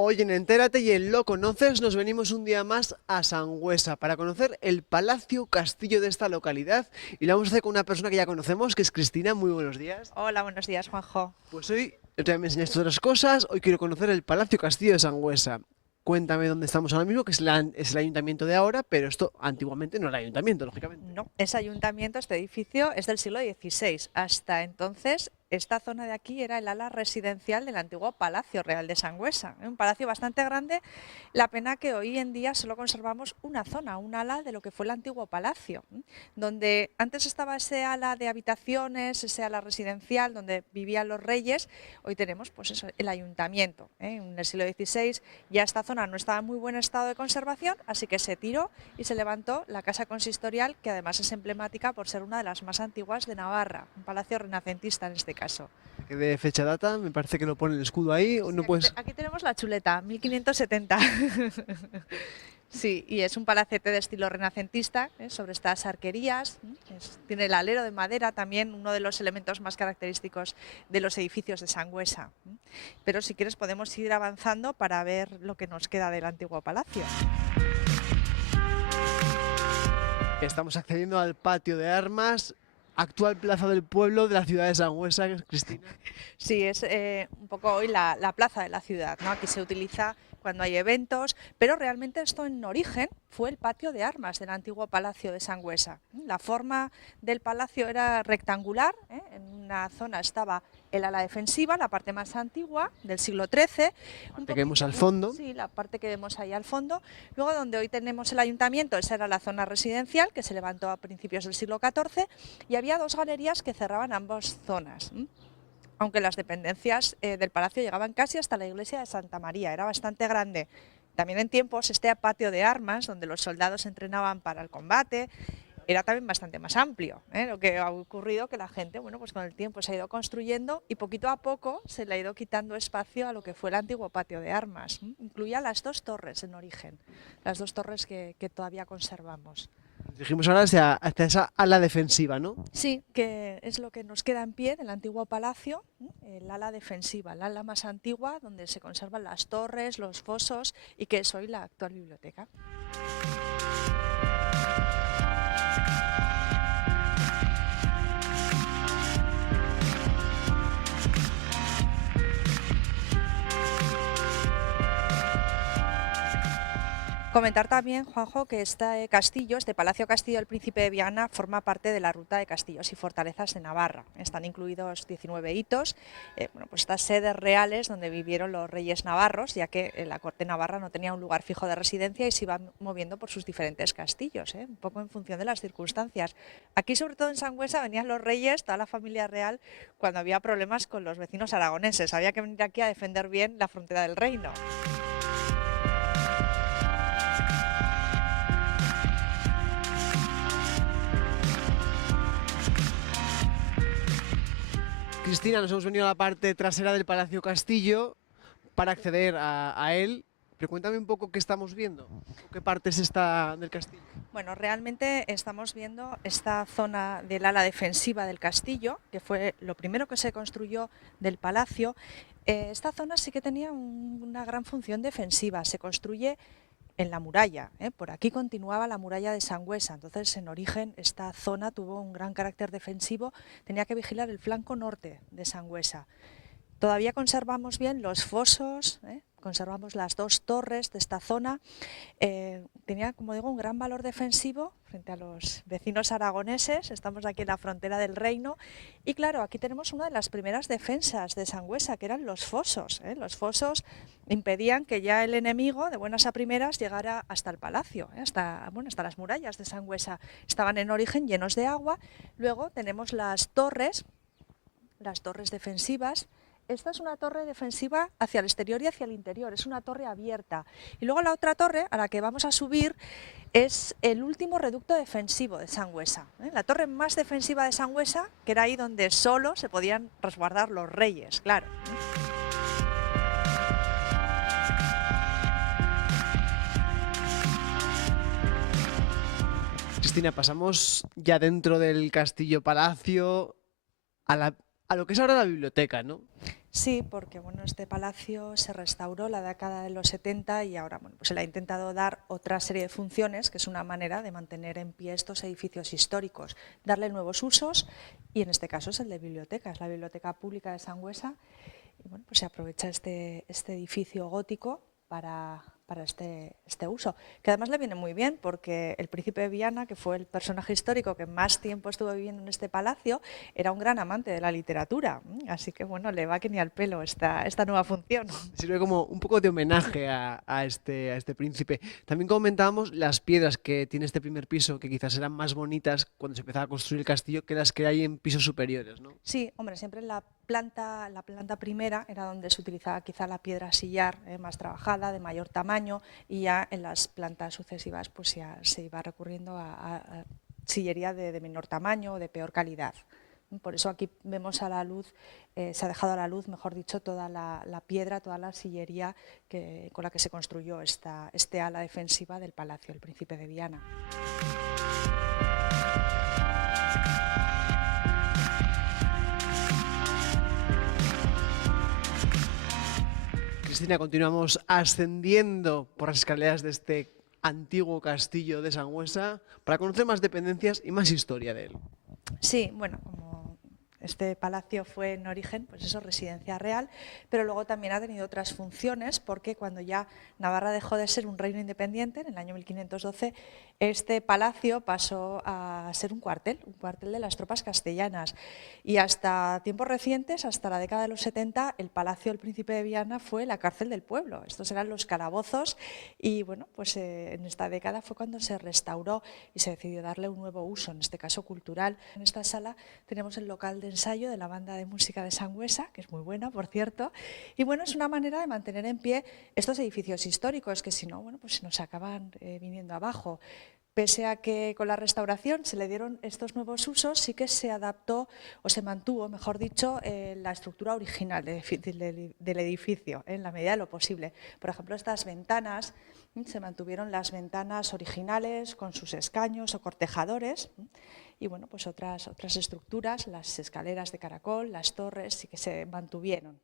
Hoy en Entérate y en Lo Conoces nos venimos un día más a Sangüesa para conocer el Palacio Castillo de esta localidad y lo vamos a hacer con una persona que ya conocemos, que es Cristina. Muy buenos días. Hola, buenos días, Juanjo. Pues hoy ya me enseñaste otras cosas, hoy quiero conocer el Palacio Castillo de Sangüesa. Cuéntame dónde estamos ahora mismo, que es el ayuntamiento de ahora, pero esto antiguamente no era ayuntamiento, lógicamente. No, es ayuntamiento, este edificio es del siglo XVI. Hasta entonces, esta zona de aquí era el ala residencial del antiguo Palacio Real de Sangüesa. Un palacio bastante grande. La pena que hoy en día solo conservamos una zona, un ala de lo que fue el antiguo palacio, donde antes estaba ese ala de habitaciones, ese ala residencial donde vivían los reyes. Hoy tenemos, pues eso, el ayuntamiento. En el siglo XVI ya esta zona no estaba en muy buen estado de conservación, así que se tiró y se levantó la casa consistorial, que además es emblemática por ser una de las más antiguas de Navarra, un palacio renacentista en este caso. ¿Qué de fecha data? Me parece que lo pone el escudo ahí, o Sí, no puedes... aquí tenemos la chuleta, 1570. Sí, y es un palacete de estilo renacentista, sobre estas arquerías. Tiene el alero de madera, también uno de los elementos más característicos de los edificios de Sangüesa. Pero si quieres podemos ir avanzando para ver lo que nos queda del antiguo palacio. Estamos accediendo al patio de armas, actual plaza del pueblo de la ciudad de Sangüesa, Cristina. Sí, es un poco hoy la plaza de la ciudad, ¿no? Aquí se utiliza cuando hay eventos, pero realmente esto en origen fue el patio de armas del antiguo Palacio de Sangüesa. La forma del palacio era rectangular, en una zona estaba el ala defensiva, la parte más antigua del siglo XIII. Que vemos al fondo. Sí, la parte que vemos ahí al fondo. Luego, donde hoy tenemos el ayuntamiento, esa era la zona residencial, que se levantó a principios del siglo XIV, y había dos galerías que cerraban ambas zonas. Aunque las dependencias del palacio llegaban casi hasta la iglesia de Santa María, era bastante grande. También en tiempos este patio de armas, donde los soldados entrenaban para el combate, era también bastante más amplio. Lo que ha ocurrido que la gente, bueno, pues con el tiempo se ha ido construyendo y poquito a poco se le ha ido quitando espacio a lo que fue el antiguo patio de armas. Incluía las dos torres en origen, las dos torres que todavía conservamos. Dijimos ahora hacia esa ala defensiva, ¿no? Sí, que es lo que nos queda en pie del antiguo palacio, el ala defensiva, el ala más antigua, donde se conservan las torres, los fosos y que es hoy la actual biblioteca. Comentar también, Juanjo, que este castillo, este Palacio Castillo del Príncipe de Viana, forma parte de la ruta de castillos y fortalezas de Navarra. Están incluidos 19 hitos, pues estas sedes reales donde vivieron los reyes navarros, ya que la corte navarra no tenía un lugar fijo de residencia y se iba moviendo por sus diferentes castillos, un poco en función de las circunstancias. Aquí, sobre todo en Sangüesa, venían los reyes, toda la familia real, cuando había problemas con los vecinos aragoneses. Había que venir aquí a defender bien la frontera del reino. Cristina, nos hemos venido a la parte trasera del Palacio Castillo para acceder a él. Pero cuéntame un poco qué estamos viendo, qué parte es esta del castillo. Bueno, realmente estamos viendo esta zona del ala defensiva del castillo, que fue lo primero que se construyó del palacio. Esta zona sí que tenía una gran función defensiva. Se construye en la muralla, por aquí continuaba la muralla de Sangüesa, entonces en origen esta zona tuvo un gran carácter defensivo, tenía que vigilar el flanco norte de Sangüesa. Todavía conservamos bien los fosos, conservamos las dos torres de esta zona. Tenía, como digo, un gran valor defensivo frente a los vecinos aragoneses. Estamos aquí en la frontera del reino y claro, aquí tenemos una de las primeras defensas de Sangüesa, que eran los fosos. Los fosos impedían que ya el enemigo de buenas a primeras llegara hasta el palacio, hasta las murallas de Sangüesa. Estaban en origen llenos de agua. Luego tenemos las torres defensivas. Esta es una torre defensiva hacia el exterior y hacia el interior, es una torre abierta. Y luego la otra torre a la que vamos a subir es el último reducto defensivo de Sangüesa, la torre más defensiva de Sangüesa, que era ahí donde solo se podían resguardar los reyes, claro. Cristina, pasamos ya dentro del castillo palacio a lo que es ahora la biblioteca, ¿no? Sí, porque bueno, este palacio se restauró en la década de los 70 y ahora bueno, pues se le ha intentado dar otra serie de funciones, que es una manera de mantener en pie estos edificios históricos, darle nuevos usos y en este caso es el de biblioteca, es la Biblioteca Pública de Sangüesa y bueno, pues se aprovecha este edificio gótico para este uso, que además le viene muy bien porque el príncipe de Viana, que fue el personaje histórico que más tiempo estuvo viviendo en este palacio, era un gran amante de la literatura, así que bueno, le va que ni al pelo esta nueva función. Sirve como un poco de homenaje a este príncipe. También comentábamos las piedras que tiene este primer piso, que quizás eran más bonitas cuando se empezaba a construir el castillo que las que hay en pisos superiores, ¿no? Sí, hombre, siempre la planta primera era donde se utilizaba quizá la piedra sillar más trabajada, de mayor tamaño, y ya en las plantas sucesivas pues ya se iba recurriendo a sillería de menor tamaño o de peor calidad. Por eso aquí vemos a la luz, se ha dejado a la luz, mejor dicho, toda la piedra, toda la sillería con la que se construyó este ala defensiva del Palacio del Príncipe de Viana. Cristina, continuamos ascendiendo por las escaleras de este antiguo castillo de Sangüesa para conocer más dependencias y más historia de él. Sí, bueno, como este palacio fue en origen, pues eso, residencia real, pero luego también ha tenido otras funciones porque cuando ya Navarra dejó de ser un reino independiente, en el año 1512, este palacio pasó a ser un cuartel de las tropas castellanas. Y hasta tiempos recientes, hasta la década de los 70, el Palacio del Príncipe de Viana fue la cárcel del pueblo. Estos eran los calabozos y bueno, pues en esta década fue cuando se restauró y se decidió darle un nuevo uso, en este caso cultural. En esta sala tenemos el local de ensayo de la banda de música de Sangüesa, que es muy buena, por cierto, y bueno, es una manera de mantener en pie estos edificios históricos que si no, bueno, pues se nos acaban viniendo abajo. Pese a que con la restauración se le dieron estos nuevos usos, sí que se adaptó o se mantuvo, mejor dicho, la estructura original del edificio, en la medida de lo posible. Por ejemplo, estas ventanas, se mantuvieron las ventanas originales con sus escaños o cortejadores y bueno, pues otras estructuras, las escaleras de caracol, las torres, sí que se mantuvieron.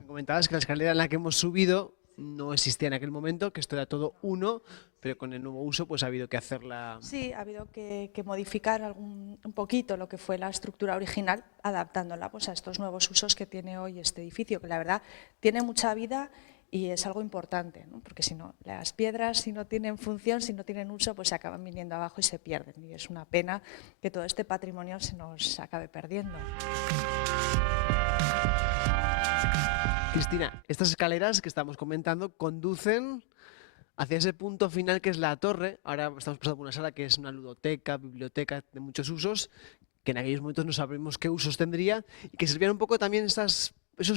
Me comentabas que la escalera en la que hemos subido no existía en aquel momento, que esto era todo uno, pero con el nuevo uso pues ha habido que hacerla. Sí, ha habido que modificar un poquito lo que fue la estructura original, adaptándola pues, a estos nuevos usos que tiene hoy este edificio, que la verdad tiene mucha vida y es algo importante, ¿no? Porque si no, las piedras si no tienen función, si no tienen uso, pues se acaban viniendo abajo y se pierden. Y es una pena que todo este patrimonio se nos acabe perdiendo. Cristina, estas escaleras que estamos comentando conducen hacia ese punto final que es la torre. Ahora estamos pasando por una sala que es una ludoteca, biblioteca de muchos usos, que en aquellos momentos no sabemos qué usos tendría y que servían un poco también esos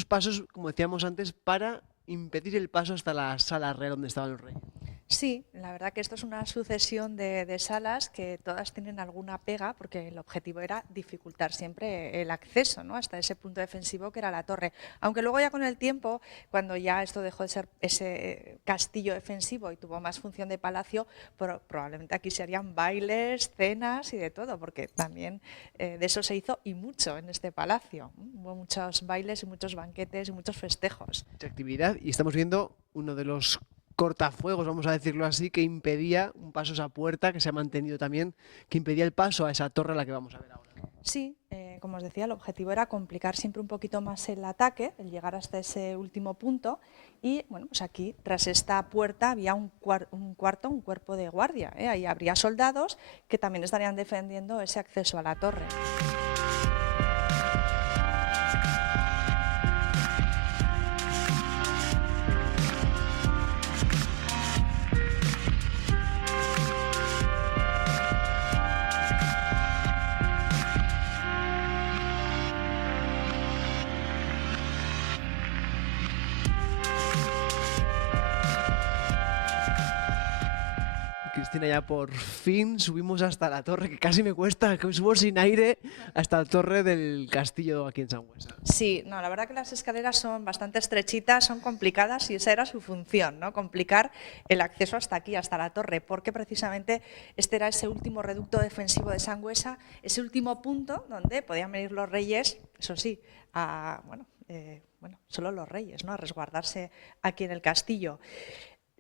pasos, como decíamos antes, para impedir el paso hasta la sala real donde estaban los reyes. Sí, la verdad que esto es una sucesión de salas que todas tienen alguna pega, porque el objetivo era dificultar siempre el acceso, ¿no? Hasta ese punto defensivo que era la torre. Aunque luego ya con el tiempo, cuando ya esto dejó de ser ese castillo defensivo y tuvo más función de palacio, probablemente aquí se harían bailes, cenas y de todo, porque también de eso se hizo y mucho en este palacio. Hubo muchos bailes y muchos banquetes y muchos festejos. Mucha actividad y estamos viendo uno de los cortafuegos, vamos a decirlo así, que impedía un paso a esa puerta, que se ha mantenido también, que impedía el paso a esa torre a la que vamos a ver ahora. Sí, como os decía, el objetivo era complicar siempre un poquito más el ataque, el llegar hasta ese último punto. Y bueno, pues aquí, tras esta puerta, había un cuerpo de guardia. Ahí habría soldados que también estarían defendiendo ese acceso a la torre. Cristina, ya por fin subimos hasta la torre, que casi me cuesta, que subo sin aire hasta la torre del castillo aquí en Sangüesa. Sí, no, la verdad que las escaleras son bastante estrechitas, son complicadas y esa era su función, ¿no? Complicar el acceso hasta aquí, hasta la torre, porque precisamente este era ese último reducto defensivo de Sangüesa, ese último punto donde podían venir los reyes, eso sí, a bueno, solo los reyes, ¿no?, a resguardarse aquí en el castillo.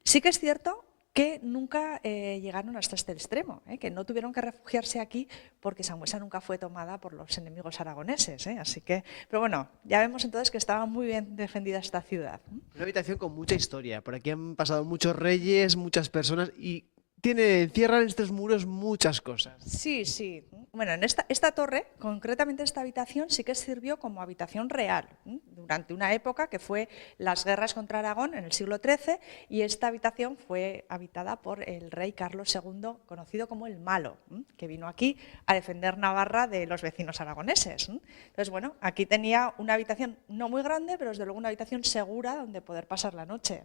Sí que es cierto que nunca llegaron hasta este extremo, que no tuvieron que refugiarse aquí porque Sangüesa nunca fue tomada por los enemigos aragoneses. Así que, pero bueno, ya vemos entonces que estaba muy bien defendida esta ciudad. Una habitación con mucha historia. Por aquí han pasado muchos reyes, muchas personas y encierran estos muros muchas cosas. Sí, sí. Bueno, en esta torre, concretamente esta habitación, sí que sirvió como habitación real durante una época que fue las guerras contra Aragón en el siglo XIII, y esta habitación fue habitada por el rey Carlos II, conocido como el Malo, que vino aquí a defender Navarra de los vecinos aragoneses. Entonces, bueno, aquí tenía una habitación no muy grande, pero desde luego una habitación segura donde poder pasar la noche.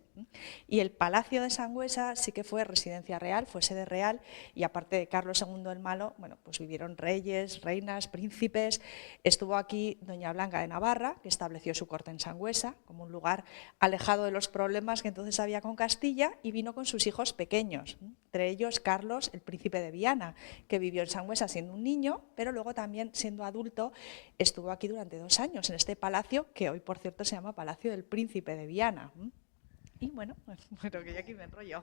Y el Palacio de Sangüesa sí que fue residencia real, fue sede real, y aparte de Carlos II el Malo, bueno, pues vivieron reyes, reinas, príncipes. Estuvo aquí doña Blanca de Navarra, que estableció su corte en Sangüesa, como un lugar alejado de los problemas que entonces había con Castilla, y vino con sus hijos pequeños, entre ellos Carlos, el príncipe de Viana, que vivió en Sangüesa siendo un niño, pero luego también siendo adulto estuvo aquí durante 2 años, en este palacio, que hoy, por cierto, se llama Palacio del Príncipe de Viana. Y bueno, que yo aquí me enrollo.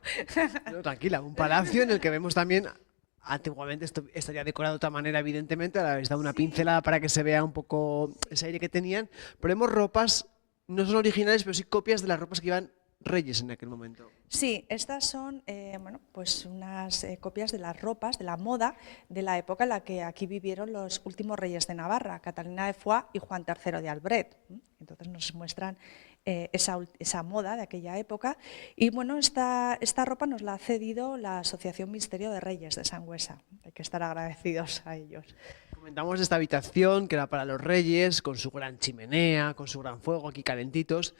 No, tranquila, un palacio en el que vemos también, antiguamente esto estaría decorado de otra manera, evidentemente, ahora les da una pincelada para que se vea un poco ese aire que tenían, pero vemos ropas, no son originales, pero sí copias de las ropas que iban reyes en aquel momento. Sí, estas son bueno, pues unas copias de las ropas, de la moda de la época en la que aquí vivieron los últimos reyes de Navarra, Catalina de Foix y Juan III de Albret. Entonces nos muestran esa moda de aquella época. Y bueno, esta ropa nos la ha cedido la Asociación Misterio de Reyes de Sangüesa. Hay que estar agradecidos a ellos. Comentamos esta habitación que era para los reyes, con su gran chimenea, con su gran fuego aquí calentitos,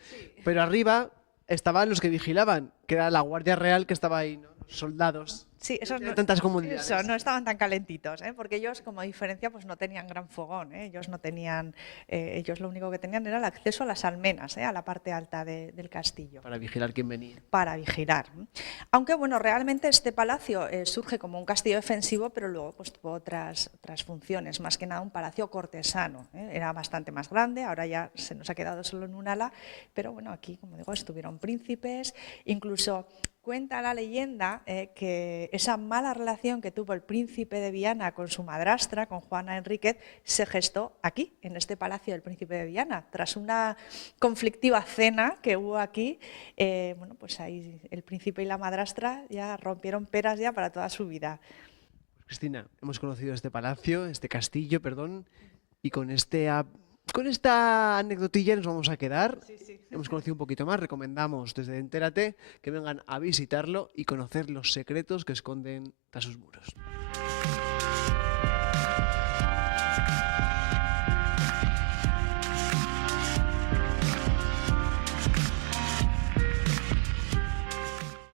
pero arriba estaban los que vigilaban, que era la Guardia Real que estaba ahí, ¿no? Los soldados. Sí, esos no, tantas comodidades. eso, no estaban tan calentitos, porque ellos, como diferencia, pues no tenían gran fogón. Ellos no tenían, ellos lo único que tenían era el acceso a las almenas, a la parte alta del castillo. Para vigilar quién venía. Para vigilar. Aunque bueno, realmente este palacio surge como un castillo defensivo, pero luego pues tuvo otras funciones, más que nada un palacio cortesano. Era bastante más grande, ahora ya se nos ha quedado solo en un ala, pero bueno, aquí, como digo, estuvieron príncipes, incluso. Cuenta la leyenda que esa mala relación que tuvo el príncipe de Viana con su madrastra, con Juana Enríquez, se gestó aquí, en este palacio del príncipe de Viana. Tras una conflictiva cena que hubo aquí, bueno, pues ahí el príncipe y la madrastra ya rompieron peras ya para toda su vida. Cristina, hemos conocido este palacio, este castillo, perdón, y con esta anecdotilla nos vamos a quedar. Sí. Hemos conocido un poquito más, recomendamos desde Entérate que vengan a visitarlo y conocer los secretos que esconden tras sus muros.